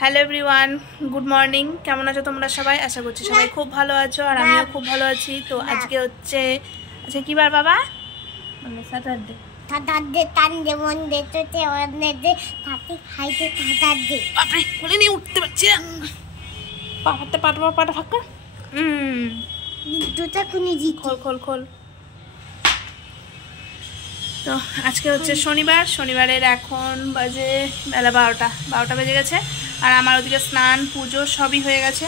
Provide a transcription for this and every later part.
Hello everyone, good morning. কেমন আছো তোমরা সবাই? আশা করছি সবাই খুব ভালো আছো, আর আমিও খুব ভালো আছি। তো আজকে হচ্ছে কি বার বাবা? স্যাটারডে। বাপরে, খুলে নিয়ে উঠতে পারছি না। পাটা ফাঁকা। দুটা কুনিজি খোল। তো আজকে হচ্ছে শনিবারের এখন বাজে বেলা 12টা বেজে গেছে। আর আমার ওদিকে স্নান পুজো সবই হয়ে গেছে।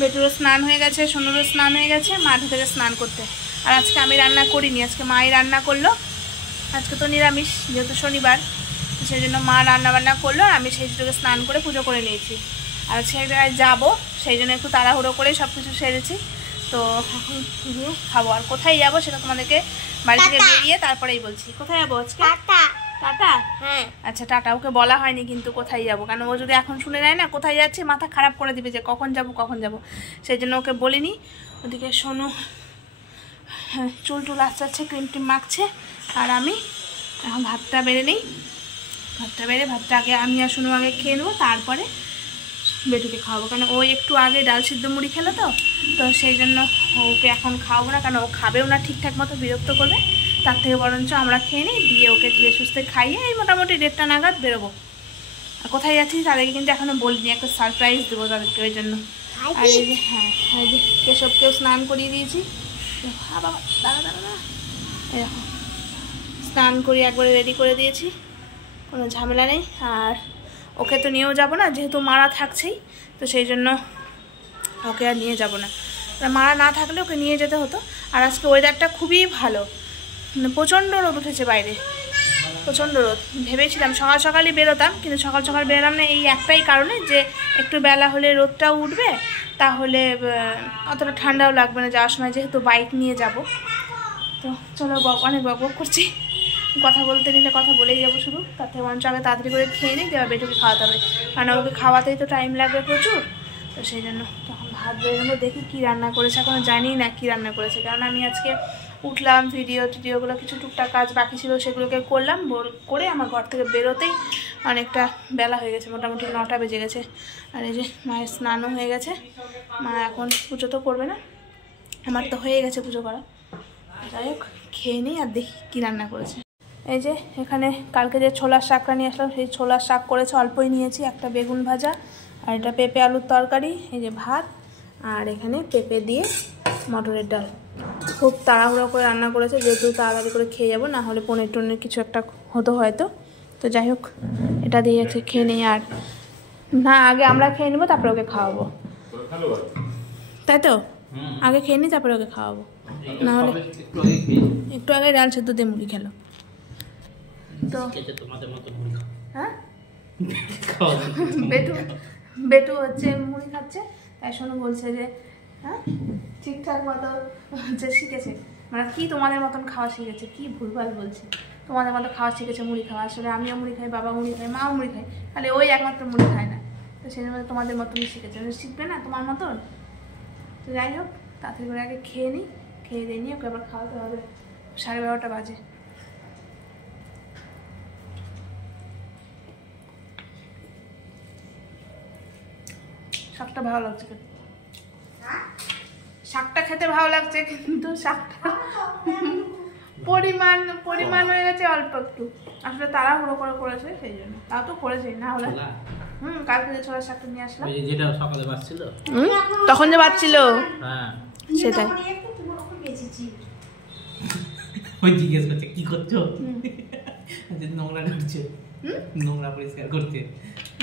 বেটুরও স্নান হয়ে গেছে, সোনুরও স্নান হয়ে গেছে। মা ঢুকে স্নান করতে। আর আজকে আমি রান্না করিনি, আজকে মাই রান্না করলো। আজকে তো নিরামিষ, যেহেতু শনিবার, সেই জন্য মা রান্না করলো। আর আমি সেই সুযোগে স্নান করে পুজো করে নিয়েছি। আর সেই জায়গায় যাবো, সেই জন্য একটু তাড়াহুড়ো করেই সব কিছু সেরেছি। তো এখন গিয়ে খাবো। আর কোথায় যাবো সেটা তোমাদেরকে বাড়ি থেকে বেরিয়ে তারপরেই বলছি। কোথায় যাবো আজকে? টাটা। হ্যাঁ, আচ্ছা টাটা। ওকে বলা হয়নি কিন্তু কোথায় যাবো, কারণ ও যদি এখন শুনে নেয় না কোথায় যাচ্ছে, মাথা খারাপ করে দিবে যে কখন যাব। সেই জন্য ওকে বলিনি। ওদিকে শোনো চুল আস্তে আস্তে ক্রিম টিম মাখছে। আর আমি এখন ভাতটা বেড়ে নিই। ভাতটা আগে আমি আর শোনো আগে খেয়ে নেবো, তারপরে বেটুকে খাওয়াবো। কারণ ও একটু আগে ডাল সিদ্ধ মুড়ি খেলো, তো সেই জন্য ওকে এখন খাওয়াবো না, কারণ ও খাবেও না ঠিকঠাক মতো, বিরক্ত করবে। তার থেকে বরঞ্চ আমরা খেয়ে নিই, দিয়ে ওকে ধীরে সুস্থে খাইয়ে এই মোটামুটি 1:30 নাগাদ বেরোবো। আর কোথায় যাচ্ছি তাদেরকে কিন্তু এখনো বলিনি, একটা সারপ্রাইজ দেবো তাদেরকে ওই জন্য। আর এই যে এই যে কেশবকেও স্নান করিয়ে দিয়েছি। বাবা দাঁড়া এরকম স্নান করিয়ে একবারে রেডি করে দিয়েছি, কোনো ঝামেলা নেই। আর ওকে তো নিয়েও যাব না, যেহেতু মারা থাকছেই, তো সেই জন্য ওকে আর নিয়ে যাব না। মারা না থাকলে ওকে নিয়ে যেতে হতো। আর আজকে ওয়েদারটা খুবই ভালো, প্রচণ্ড রোদ উঠেছে বাইরে, প্রচণ্ড রোদ। ভেবেছিলাম সকালই বেরোতাম, কিন্তু সকাল বেরোলাম না এই একটাই কারণে, যে একটু বেলা হলে রোদটাও উঠবে, তাহলে অতটা ঠান্ডাও লাগবে না যাওয়ার সময়, যেহেতু বাইক নিয়ে যাব। তো চলো, অনেক বক করছি, কথা বলতে নিলে কথা বলেই যাবো শুধু। তার থেকে বরঞ্চ আগে তাড়াতাড়ি করে খেয়ে নিই, এবার বেটুকে খাওয়াতে হবে, কারণ ওকে খাওয়াতেই তো টাইম লাগবে প্রচুর। তো সেই জন্য তখন ভাত বেড়ে নেবো। দেখি কী রান্না করেছে, এখনও জানি না কী রান্না করেছে, কারণ আমি আজকে উঠলাম, ভিডিওগুলো কিছু টুকটাক কাজ বাকি ছিল সেগুলোকে করলাম, করে আমার ঘর থেকে বেরোতেই অনেকটা বেলা হয়ে গেছে, মোটামুটি 9টা বেজে গেছে। আর এই যে মায়ের স্নানও হয়ে গেছে। মা এখন পুজো তো করবে না, আমার তো হয়ে গেছে পুজো করা। যাই হোক, খেয়ে নিই আর দেখি কী রান্না করেছে। এই যে এখানে কালকে যে ছোলার শাকটা নিয়ে আসলাম, সেই ছোলার শাক করেছে, অল্পই নিয়েছি। একটা বেগুন ভাজা, আর এটা পেঁপে আলুর তরকারি, এই যে ভাত, আর এখানে পেঁপে দিয়ে মটরের ডাল। খুব তাড়াহুড়ো করে রান্না করেছে, যেহেতু তাড়াতাড়ি করে খেয়ে যাবো, না হলে পনির টনির কিছু একটা হতো হয়তো। তো যাই হোক, এটা দিয়ে খেয়ে নিই। আর না, আগে আমরা খেয়ে নেবো, তারপরে ওকে খাওয়াবো, তাই তো? আগে খেয়ে নিই, তারপরে ওকে খাওয়াবো, না হলে একটু আগে ডাল সেদ্ধ দিয়ে মুড়ি খেলো। তো হ্যাঁ, বেটু হচ্ছে মুড়ি খাচ্ছে, তাই শোনো বলছে যে হ্যাঁ ঠিকঠাক মতো হচ্ছে শিখেছে, মানে কি তোমাদের মতন খাওয়া শিখেছে, কি ভুলভাল বলছে, তোমাদের মতো খাওয়া শিখেছে, মুড়ি খাওয়া। আসলে আমিও মুড়ি খাই, বাবা মুড়ি খাই, মাও মুড়ি খাই, তাহলে ওই একমাত্র মুড়ি খায় না, তো সেই জন্য তোমাদের মতনই শিখেছে, শিখবে না তোমার মতন। তো যাই হোক, তাড়াতাড়ি করে আগে খেয়ে নিই, খেয়ে দিয়ে নিয়ে ওকে আবার খাওয়াতে হবে। 12:30 বাজে। শাকটা ভালো লাগছে, শাকটা খেতে ভালো লাগছে, কিন্তু শাকটা পরিমাণ হয়ে গেছে অল্প একটু। আসলে তাড়াহুড়ো করে করেছে, সেই জন্য। তাও তো করেছে, না হলে কালকে যে ছোলার শাকটা নিয়ে আসলাম, যেটা সকালে বাজছিল, তখন যে বাজছিল, হ্যাঁ সেটাই। ওই জিজ্ঞেস করছে কি করছো, নোংরা করছে, নোংরা পরিষ্কার করতে।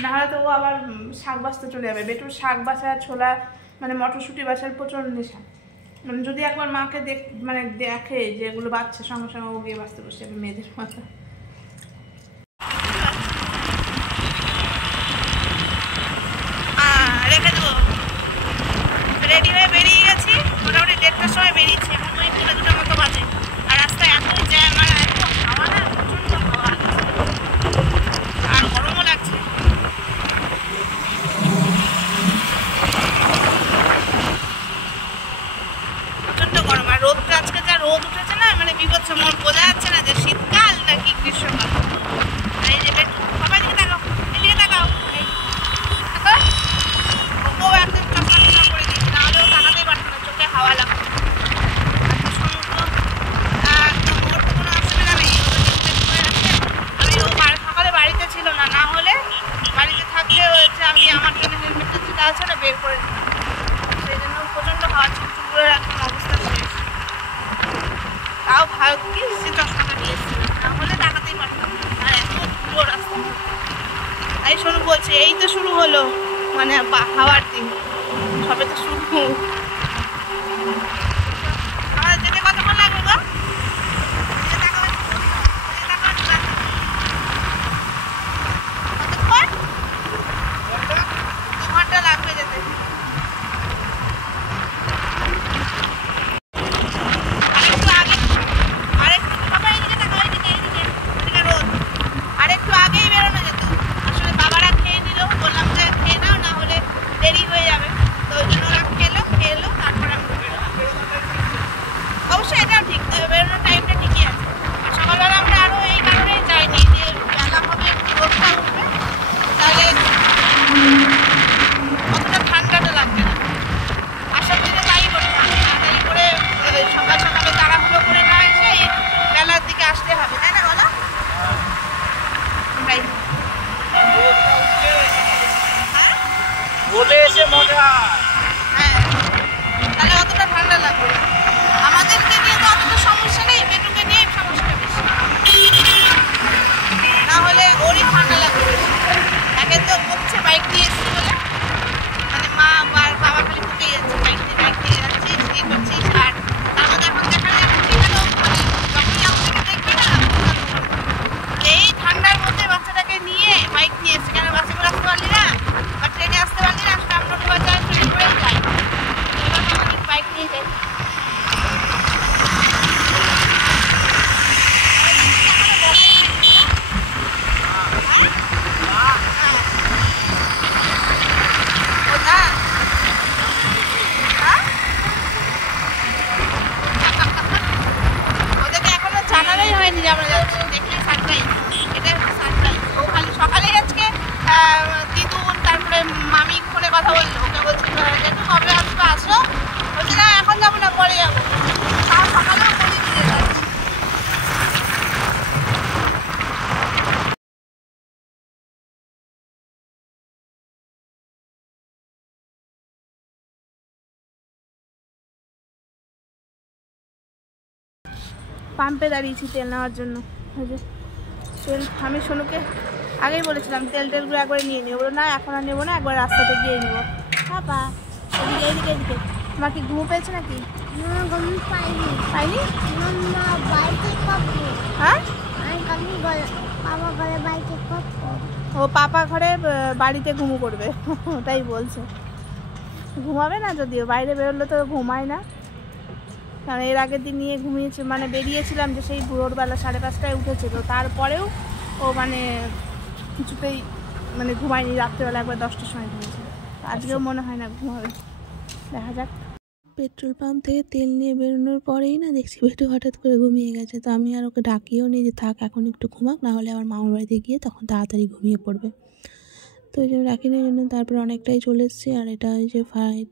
না হলে তো ও আবার শাক বাছতে চলে যাবে। বেটুর শাক বাছা, ছোলা মানে মটরশুঁটি বাছার প্রচুর নেশা। মানে যদি একবার মাকে দেখে যে এগুলো বাচ্চা, সঙ্গে সঙ্গে ও গিয়ে বাঁচতে বসে যাবে, মেয়েদের মাথা। রেখে দেবো, রেডি হয়ে বেরিয়ে গেছি, মোটামুটি 1:30টার সময় বেরিয়েছি, এখন ওই 2:00 মতো বাজে। আর রাস্তায় এত জ্যাম, আর এত হাওয়া না, প্রচণ্ড হাওয়া, আর গরমও লাগছে। প্রচণ্ড গরম, আর রোদটা আজকে যা রোদ উঠেছে না, মানে বিভৎস, মন বোঝা যাচ্ছে না যে শীতকাল নাকি গ্রীষ্মকাল। আর এই যে বাবা দিকে তাকাও, এদিকে তাকাও, বলছে না বের করে দিতে, সেই জন্য প্রচণ্ড হাওয়া চুপচুপ করে এখন অবস্থা শেষ। তাও ভাগ্যে সে চশমাটা নিয়েছে, নাহলে টাকাতেই পারতাম না, আর এত ধুলো রাস্তা। তাই শোনো বলছে এই তো শুরু হলো, মানে হাওয়ার দিন সবে তো শুরু। আমার যেতে কতক্ষণ লাগবে গো? 2 ঘন্টা লাগবে যেতে। আরেকটু আগেই বেরোনো যেত, আসলে বাবারা খেয়ে নিল, বললাম যে খেয়ে নাও, না হলে দেরি হয়ে যাবে, তো ওই জন্য ওরা খেয়ে এলো, তারপরে আমি বেরোলাম। অবশ্যই এটাও ঠিক, বেরোনোর টাইমটা ঠিকই আছে। আর সকালবেলা আমরা আরও এই কারণে যাইনি যে বেলা হবে, রোদটা উঠবে, তাহলে অতটা ঠান্ডাটা লাগবে না। আসার দিনে তাই করে তাড়াতাড়ি করে সকাল সকালে তাড়াহুড়ো করে না এসে বেলার দিকে আসতে হবে, তাই না বলো? হ্যাঁ, তাহলে অতটা ঠান্ডা লাগবে। আমাদেরকে নিয়ে তো অতটা সমস্যা নেই, পেটুকে নিয়ে সমস্যাটা বেশি, না হলে ওরই ঠান্ডা লাগবে বেশি। একে তো বলছে বাইক নিয়ে এসছি বলে, মানে মা আর বাবা খালি বকেই যাচ্ছে বাইক নিয়ে যাচ্ছিস, ইয়ে করছিস, আর তার মধ্যে এখন দেখা যায় সেখানেও মানে যখনই আমাদেরকে দেখবে না এই ঠান্ডার মধ্যে বাচ্চাটাকে নিয়ে বাইক নিয়ে এসছে। কেন বাচ্চাগুলো আসতে পারলি না বা ট্রেনে আসতে পারলি না, আসলে আমরা সবাই যায় ট্রেনে করেই যাই, এবার আমাদের বাইক নিয়ে যাই। ওদেরকে এখনো জানানোই হয়নি যে আমরা যাচ্ছি, দেখলেই সারপ্রাইজ। এটা একটা সারপ্রাইজ। ও খালি সকালেই আজকে দিদুন তারপরে মামি ফোনে কথা বললো, ওকে বলছি একটু কবে আসবে, আসো, বলছি না এখন যাবো না, পরে যাবো। তাও সকালেও বলি দিয়ে যাচ্ছি। পাম্পে দাঁড়িয়েছি তেল নেওয়ার জন্য। ওই যে তেল আমি সোনুকে আগেই বলেছিলাম তেলগুলো একবারে নিয়ে নিও, বলো না এখন আর নেবো না, একবার রাস্তাতে গিয়ে নেবো। বাবা এদিকে এদিকে এদিকে, তোমার কি ঘুমো পেয়েছে নাকি? পাইনি? হ্যাঁ, ও পাপা ঘরে বাড়িতে ঘুমো করবে ওটাই বলছে। ঘুমাবে না, যদিও বাইরে বেরোলে তো ঘুমায় না, কারণ এর আগের দিন নিয়ে ঘুমিয়েছে, মানে বেরিয়েছিলাম যে সেই ভোরবেলা 5:30টায় উঠেছিল, তারপরেও ও মানে কিছুতেই মানে ঘুমায়নি, রাত্রেবেলা একবার 10টার সময় ঘুমিয়েছিল। আজকেও মনে হয় না ঘুমাবে, দেখা যাক। পেট্রোল পাম্প থেকে তেল নিয়ে বেরোনোর পরেই না দেখছি বেটু হঠাৎ করে ঘুমিয়ে গেছে, তো আমি আর ওকে ডাকিও নি যে থাক এখন একটু ঘুমাক, না হলে আমার মামার বাড়িতে গিয়ে তখন তাড়াতাড়ি ঘুমিয়ে পড়বে, তো ওই জন্য রাখিনি। ওই জন্য তারপরে অনেকটাই চলে এসেছি। আর এটা যে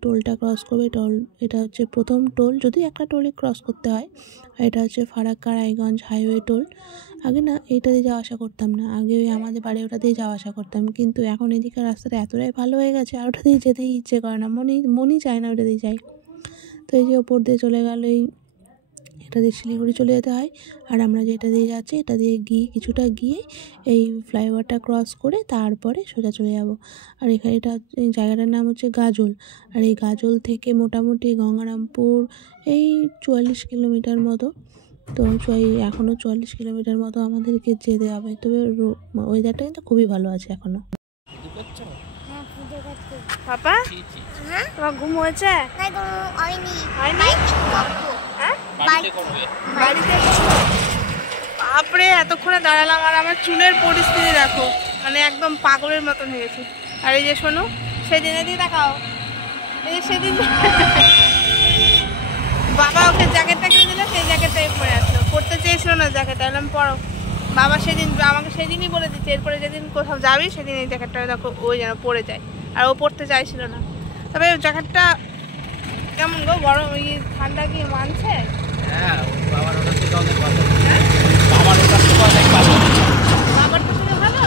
টোলটা ক্রস করবে, এটা হচ্ছে প্রথম টোল, যদি একটা টোলই ক্রস করতে হয়, আর এটা হচ্ছে ফারাক্কা রায়গঞ্জ হাইওয়ে টোল। আগে না এইটা দিয়ে যাওয়া আসা করতাম না, আগে ওই আমাদের বাড়ি ওটা দিয়ে যাওয়া আসা করতাম, কিন্তু এখন এদিকে রাস্তাটা এতটাই ভালো হয়ে গেছে আর ওটা দিয়ে যেতেই ইচ্ছে করে না, মনই চায় না ওটা দিয়ে যাই। তো এই যে ওপর দিয়ে চলে গেল, এটা দিয়ে শিলিগুড়ি চলে যেতে হয়, আর আমরা যেটা দিয়ে যাচ্ছি এটা দিয়ে কিছুটা গিয়ে এই ফ্লাইওভারটা ক্রস করে তারপরে সোজা চলে যাব। আর এখানে এই জায়গাটার নাম হচ্ছে গাজল, আর এই গাজল থেকে মোটামুটি গঙ্গারামপুর এই 44 কিলোমিটার মতো, তো এখনও 44 কিলোমিটার মতো আমাদেরকে যেতে হবে। তবে ওয়েদারটা কিন্তু খুবই ভালো আছে এখনও। পাপা তোমার ঘুম হয়েছে? বাপরে এতক্ষণে দাঁড়ালাম, আর আমার চুলের পরিস্থিতি দেখো, মানে একদম পাগলের মতন হয়ে গেছে। আর এই যে শোনো, সেদিন এদিকে দেখাও, এই যে সেদিন বাবা ওকে জ্যাকেটটা কিনে দিল, সেই জ্যাকেটটাই পরে আসলো, পরতে চেয়েছিল না জ্যাকেটটা, এলাম পরো। বাবা সেদিন আমাকে সেদিনই বলে দিচ্ছে এরপরে যেদিন কোথাও যাবি সেদিন এই জ্যাকেটটা দেখো ওই যেন পরে যায়, আর ও পরতে চাইছিল না। তবে জ্যাকেটটা কেমন গো, গরম ঠান্ডা কি মানছে? বাবারটা থেকে ভালো।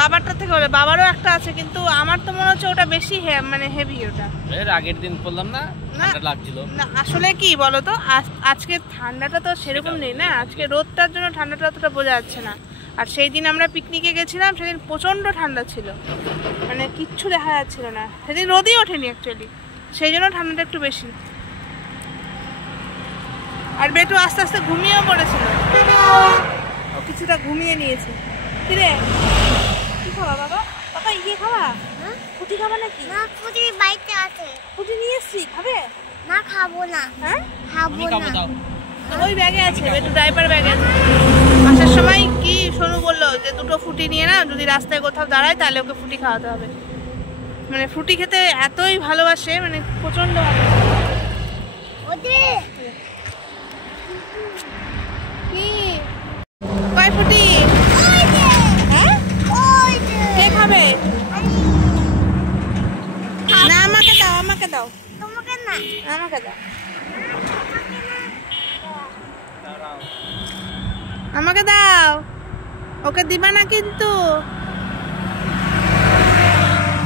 বাবারটা থেকে বলে বাবারও একটা আছে, কিন্তু আমার তো মনে হচ্ছে ওটা বেশি মানে হেভি। ওটা এর আগের দিন বললাম না ঠান্ডা লাগছিল না। আসলে কি বলো তো, আজকে ঠান্ডাটা তো সেরকম নেই না, আজকে রোদটার জন্য ঠান্ডাটা অতটা বোঝা যাচ্ছে না। আর সেই দিন আমরা পিকনিকে গেছিলাম, সেদিন প্রচণ্ড ঠান্ডা ছিল, মানে কিচ্ছু দেখা যাচ্ছিল না। সেদিন রোদই ওঠেনি অ্যাকচুয়ালি, সেই জন্য ঠান্ডাটা একটু বেশি। আর বেটু আস্তে আস্তে ঘুমিয়েও পড়েছিল, ও কিছুটা ঘুমিয়ে নিয়েছে। কিরে কি খাবা বাবা? বাবা ইয়ে খাবা? ফুটি খাবা নাকি? না, ফুটি বাইতে আছে। ফুটি নিয়ে এসছি, খাবে? না, খাবো না। হ্যাঁ খাবো না। ওই ব্যাগে আছে, একটু ডাইপার ব্যাগে আছে। আসার সময় কি সোনু বললো যে দুটো ফুটি নিয়ে না, যদি রাস্তায় কোথাও দাঁড়ায় তাহলে ওকে ফুটি খাওয়াতে হবে। মানে ফুটি খেতে এতই ভালোবাসে, মানে প্রচন্ড ভালোবাসে। কি কয় ফুটি? হ্যাঁ কে খাবে? না আমাকে দাও, আমাকে দাও, তোমাকে না। আমাকে দাও, আমাকে দাও। ওকে দিবা না কিন্তু,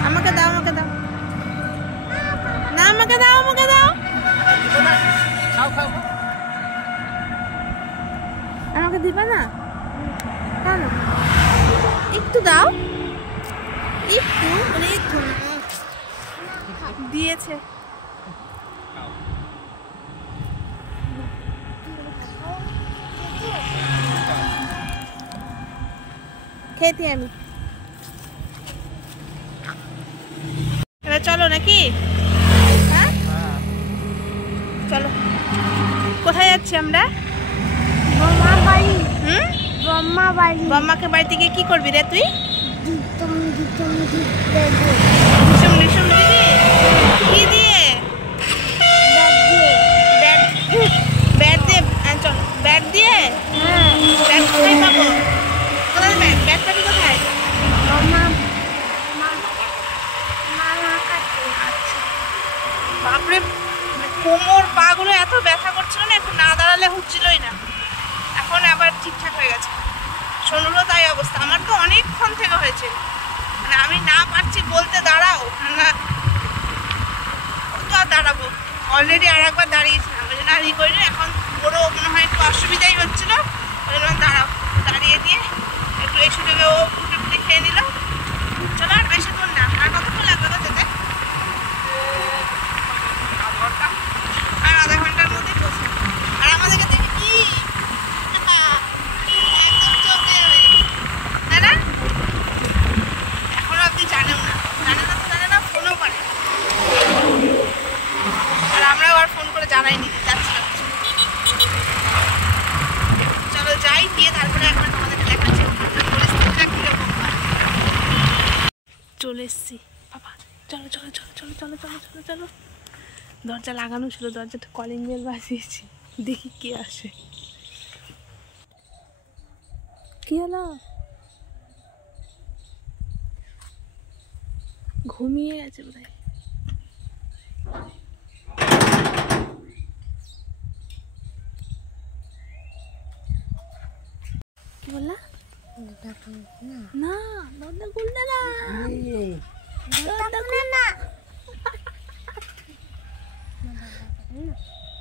আমাকে দাও, আমাকে দাও। না আমাকে দাও, আমাকে দাও। আমাকে দিবা না কেন? একটু দাও, একটু, মানে একটু দিয়েছে। খেতে আমি। এবার চলো নাকি? হ্যাঁ চলো। কোথায় যাচ্ছি আমরা? বম্মা বাড়ি। বম্মা বাড়ি। বম্মাকে বাড়িতে গিয়ে কি করবি রে তুই? দিতুম দেবো। রিসুম রিসুম দিবি? কি দিয়ে? ব্যাট দিয়ে। চল ব্যাট দিয়ে। হ্যাঁ। ব্যাট কোথায় পাবো? কোথায় ব্যাট? ব্যাট পাবি কোথায়? বম্মা মামা কাছে। বাপরে, কোমর পা গুলো এত ব্যথা করছিল না, একটু না দাঁড়ালে হচ্ছিলই না। এখন আবার ঠিকঠাক হয়ে গেছে। সোনুরও তাই অবস্থা। আমার তো অনেকক্ষণ থেকে হয়েছে, মানে আমি না পারছি বলতে দাঁড়াও না, তো আর দাঁড়াবো। অলরেডি আর একবার দাঁড়িয়েছিলাম, ওই জন্য আর ই করিনি। এখন ওরও মনে হয় একটু অসুবিধাই হচ্ছিলো, ওই জন্য দাঁড়াও। দাঁড়িয়ে দিয়ে একটু এই সুযোগে ও ফুটি ফুটি খেয়ে নিল। চলো, আর বেশি দূর না। আর কতক্ষণ লাগবে গো যেতে? আর আধা ঘন্টার মধ্যে পৌঁছে। আর আমাদেরকে দেখে কি একদম চমকে যাবে, তাই না? এখনো অব্দি জানেও না, জানে না, ফোনও করে। আর আমরাও আর ফোন করে জানাইনি যাচ্ছিলাম। চলো যাই, গিয়ে তারপরে একবার তোমাদেরকে দেখাচ্ছি পরিস্থিতিটা কিরকম হয়। চলে এসছি বাবা, চলো চলো চলো চলো চলো চলো চলো চলো। দরজা লাগানো ছিল, দরজাটা কলিং বেল বাজিয়েছি, দেখি কি আসে। কি হলো? ঘুমিয়ে গেছে বোধ হয়। কি বললা? না দরজা খুলতে না, দরজা খুলে না।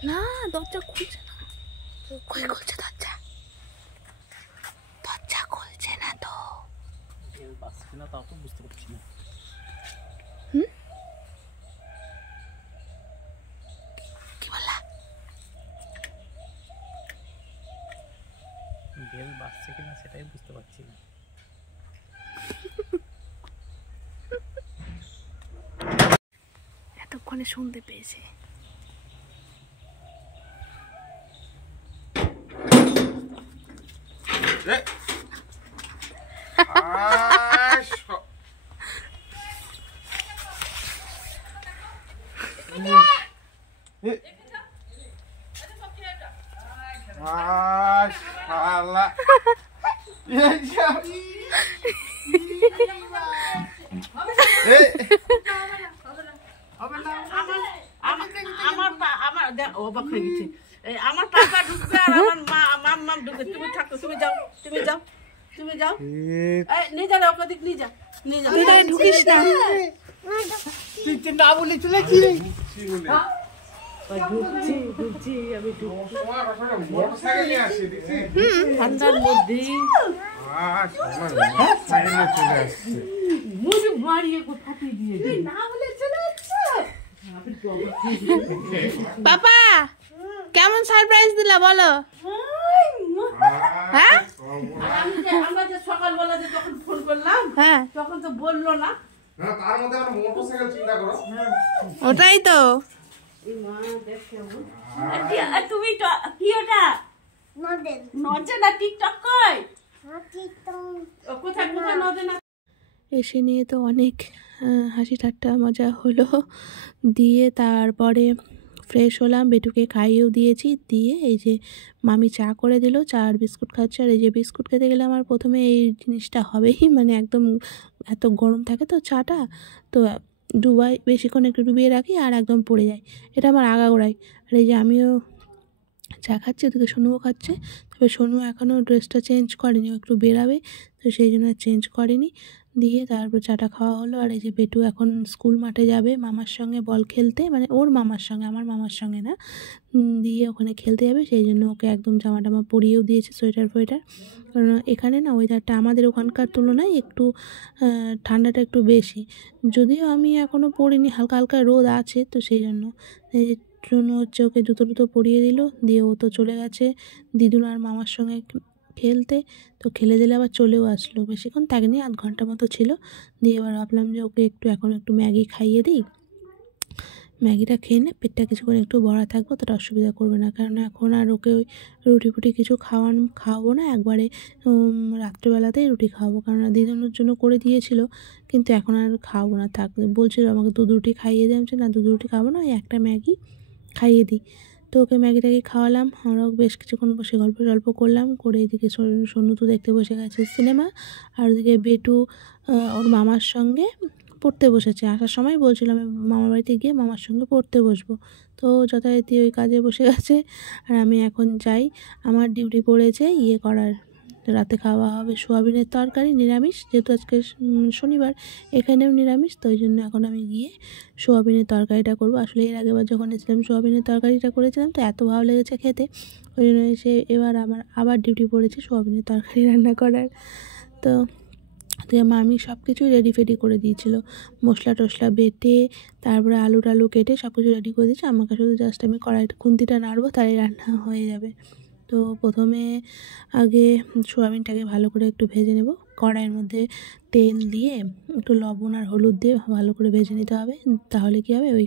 না দরজা খুলছে না। কই খুলছে দরজা? দরজা খুলছে না তো। বেল বাজছে না, তাও তো বুঝতে পারছি না। কি বললা? বেল বাজছে কিনা সেটাই বুঝতে পারছি না। এতক্ষণে শুনতে পেয়েছে। আমার পাপা ঢুকবে আর আমার মা মাম ঢুকবে। তুমি থাকো, তুমি যাও, তুমি যাও, তুমি যাও নিয়ে যা ওকে দিক নিয়ে যা তুই তাই ঢুকিস না। তুই না বলে চলেছি ঠান্ডার মধ্যে মুড়ি মারিয়ে ফাটিয়ে দিয়ে না বলে চলে যাচ্ছে। পাপা কেমন সারপ্রাইজ দিলা বলো? হ্যাঁ আমরা যে সকালবেলা যে যখন ফোন করলাম হ্যাঁ তখন তো বললো না। তার মধ্যে আমরা মোটরসাইকেল চিন্তা করো। ওটাই তো। তুমি কি ওটা নদে নজে না টিকটক কই হাতি তো কোথায় কোথায় নজে না এসে নিয়ে তো অনেক হাসি ঠাট্টা মজা হলো, দিয়ে তারপরে ফ্রেশ হলাম, বেটুকে খাইয়েও দিয়েছি, দিয়ে এই যে মামি চা করে দিল, চা আর বিস্কুট খাচ্ছে। আর এই যে বিস্কুট খেতে গেলে আমার প্রথমে এই জিনিসটা হবেই, মানে একদম এত গরম থাকে তো চাটা, তো বেশিক্ষণ একটু ডুবিয়ে রাখি আর একদম পড়ে যায়, এটা আমার আগাগোড়াই। আর এই যে আমিও চা খাচ্ছি, ওদিকে সোনুও খাচ্ছে, তবে সোনু এখনও ড্রেসটা চেঞ্জ করেনি, ও একটু বেরাবে, তো সেই জন্য চেঞ্জ করেনি। দিয়ে তারপর চাটা খাওয়া হলো। আর এই যে বেটু এখন স্কুল মাঠে যাবে মামার সঙ্গে বল খেলতে, মানে ওর মামার সঙ্গে, আমার মামার সঙ্গে না, দিয়ে ওখানে খেলতে যাবে, সেই জন্য ওকে একদম জামা টামা পরিয়েও দিয়েছে, সোয়েটার ফোয়েটার। কারণ এখানে না ওয়েদারটা আমাদের ওখানকার তুলনায় একটু ঠান্ডাটা একটু বেশি, যদিও আমি এখনও পরিনি, হালকা হালকা রোদ আছে, তো সেই জন্য হচ্ছে ওকে জুতো টুতো পরিয়ে দিল, দিয়ে ও তো চলে গেছে দিদুন আর মামার সঙ্গে খেলতে। তো খেলে দিলে আবার চলেও আসলো, বেশিক্ষণ থাকেনি, আধ ঘন্টা মতো ছিল। দিয়ে এবার ভাবলাম যে ওকে এখন একটু ম্যাগি খাইয়ে দিই, ম্যাগিটা খেয়ে নে, পেটটা কিছুক্ষণ একটু ভরা থাকবো, তোটা অসুবিধা করবে না। কারণ এখন আর ওকে ওই রুটি ফুটি কিছু খাওয়াবো না, একবারে রাত্রেবেলাতেই রুটি খাওয়াবো, কারণ দিদুনের জন্য করে দিয়েছিল, কিন্তু এখন আর খাওয়াবো না, থাক বলছিল আমাকে দুধ রুটি খাইয়ে দেয়, না দুধ রুটি খাবো না, ওই একটা ম্যাগি খাইয়ে দিই। তো ওকে ম্যাগিটাকে খাওয়ালাম, আমরাও বেশ কিছুক্ষণ বসে গল্প করলাম, করে এদিকে সোনু তো দেখতে বসে গেছে সিনেমা, আর ওদিকে বেটু ওর মামার সঙ্গে পড়তে বসেছে। আসার সময় বলছিলাম মামার বাড়িতে গিয়ে মামার সঙ্গে পড়তে বসবো, তো যথারীতি ওই কাজে বসে গেছে। আর আমি এখন যাই, আমার ডিউটি পড়েছে করার, রাতে খাওয়া হবে সোয়াবিনের তরকারি, নিরামিষ, যেহেতু আজকে শনিবার, এখানেও নিরামিষ, তো ওই জন্য এখন আমি গিয়ে সোয়াবিনের তরকারিটা করবো। আসলে এর আগেবার যখন এসেছিলাম সোয়াবিনের তরকারিটা করেছিলাম, তো এত ভালো লেগেছে খেতে, ওই জন্য এসে এবার আমার আবার ডিউটি পড়েছে সোয়াবিনের তরকারি রান্না করার। তো মামি সব কিছুই রেডি ফেডি করে দিয়েছিল, মশলা টশলা বেটে, তারপরে আলু টালু কেটে সব কিছু রেডি করে দিয়েছে, আমাকে শুধু জাস্ট আমি কড়াইটা খুন্তিটা নাড়বো, তাই রান্না হয়ে যাবে। তো প্রথমে আগে সোয়াবিনটাকে ভালো করে একটু ভেজে নেব, কড়াইয়ের মধ্যে তেল দিয়ে একটু লবণ আর হলুদ দিয়ে ভালো করে ভেজে নিতে হবে, তাহলে কী হবে, ওই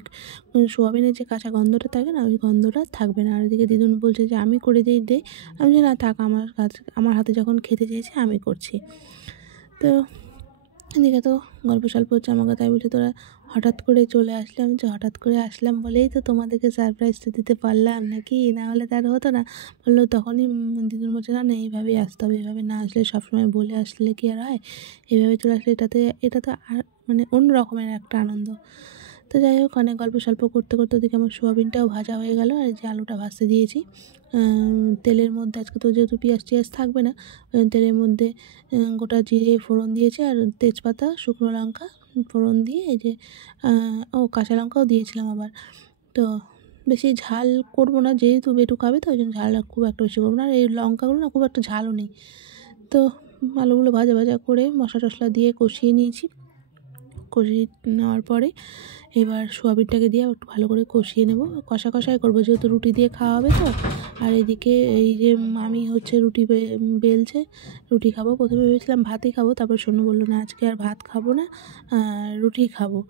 সোয়াবিনের যে কাঁচা গন্ধটা থাকে না, ওই গন্ধটা থাকবে না। আর এদিকে দিদুন বলছে যে আমি করে দিই, আমি যে না থাক, আমার হাতে যখন খেতে চেয়েছে আমি করছি। তো এদিকে তো গল্প সল্প হচ্ছে, আমাকে তাই বলছে তোরা হঠাৎ করে চলে আসলাম, যে হঠাৎ করে আসলাম বলেই তো তোমাদেরকে সারপ্রাইজটা দিতে পারলাম, নাকি না হলে তার হতো না। বললো তখনই দিদুন বলছে না এইভাবেই আসতে হবে, এইভাবে না আসলে সবসময় বলে আসলে কি আর হয়, এইভাবে চলে আসলে এটা তো আর মানে অন্য রকমের একটা আনন্দ। তো যাই হোক, অনেক গল্প সল্প করতে করতে ওদিকে আমার সোয়াবিনটাও ভাজা হয়ে গেল, আর যে আলুটা ভাজতে দিয়েছি তেলের মধ্যে, আজকে তো যেহেতু পেঁয়াজ থাকবে না, তেলের মধ্যে গোটা জিরে ফোড়ন দিয়েছে, আর তেজপাতা শুকনো লঙ্কা ফোড়ন দিয়ে, এই যে কাঁচা লঙ্কাও দিয়েছিলাম আবার। তো বেশি ঝাল করবো না, যেহেতু বেটু খাবে, তো ওই জন্য ঝাল খুব একটা বেশি করবো না, আর এই লঙ্কাগুলো না খুব একটা ঝালও নেই। তো আলুগুলো ভাজা করে মশলা টশলা দিয়ে কষিয়ে নিয়েছি, কষিয়ে নেওয়ার পরে এবার সোয়াবিনটাকে দিয়ে একটু ভালো করে কষিয়ে নেব, কষাই করবো, যেহেতু রুটি দিয়ে খাওয়া হবে তো। আর এদিকে এই যে মামি হচ্ছে রুটি বেলছে, রুটি খাবো, প্রথমে ভেবেছিলাম ভাতই খাবো, তারপর সোনু বললো না আজকে আর ভাত খাবো না, রুটি খাবো।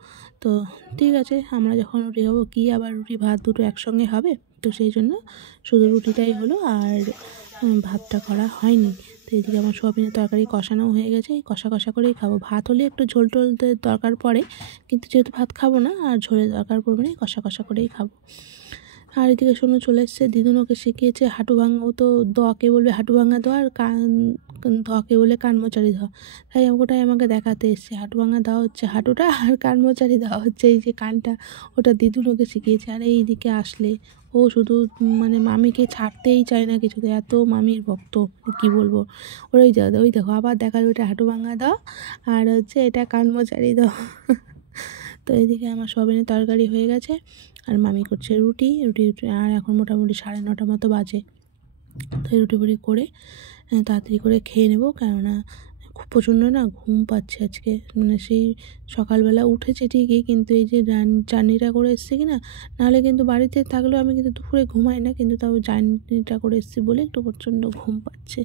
তো ঠিক আছে, আমরা যখন রুটি খাবো কি আবার রুটি ভাত দুটো একসঙ্গে হবে, তো সেই জন্য শুধু রুটিটাই হলো, আর ভাতটা করা হয়নি। তো এদিকে আমার সোয়াবিনের তরকারি কষানো হয়ে গেছে, কষা করেই খাবো, ভাত হলে একটু ঝোল দরকার পড়ে, কিন্তু যেহেতু ভাত খাবো না আর ঝোলের দরকার পড়বে না, কষা করেই খাবো। আর এদিকে সোনু চলে এসছে, দিদুন ওকে শিখিয়েছে হাঁটু ভাঙা, ও তো দকে বলবে হাঁটু ভাঙা দাও, আর ধকে বলে কানমোচারি দাও, তাই ওটাই আমাকে দেখাতে এসছে, হাঁটু ভাঙা দেওয়া হচ্ছে হাঁটুটা, আর কানমোচারি দেওয়া হচ্ছে এই যে কানটা, ওটা দিদুন ওকে শিখিয়েছে। আর এইদিকে আসলে ও শুধু মানে মামিকে ছাড়তেই চায় না কিছুতে, এত মামির ভক্ত কি বলবো। ওই দেখো আবার দেখালো ওইটা হাঁটু ভাঙা দাও, আর হচ্ছে এটা কান মোচারি দাও। তো এদিকে আমার সবিনের তরকারি হয়ে গেছে, আর মামি করছে রুটি, আর এখন মোটামুটি 9:30 মতো বাজে। তো রুটি ফুটি করে তাড়াতাড়ি করে খেয়ে নেবো, কেননা খুব প্রচণ্ড না ঘুম পাচ্ছে আজকে। মানে সেই সকালবেলা উঠেছে ঠিকই, কিন্তু এই যে জার্নিটা করে এসেছি কি না, নাহলে কিন্তু বাড়িতে থাকলেও আমি কিন্তু দুপুরে ঘুমাই না, কিন্তু তাও জার্নিটা করে এসেছি বলে একটু প্রচণ্ড ঘুম পাচ্ছে।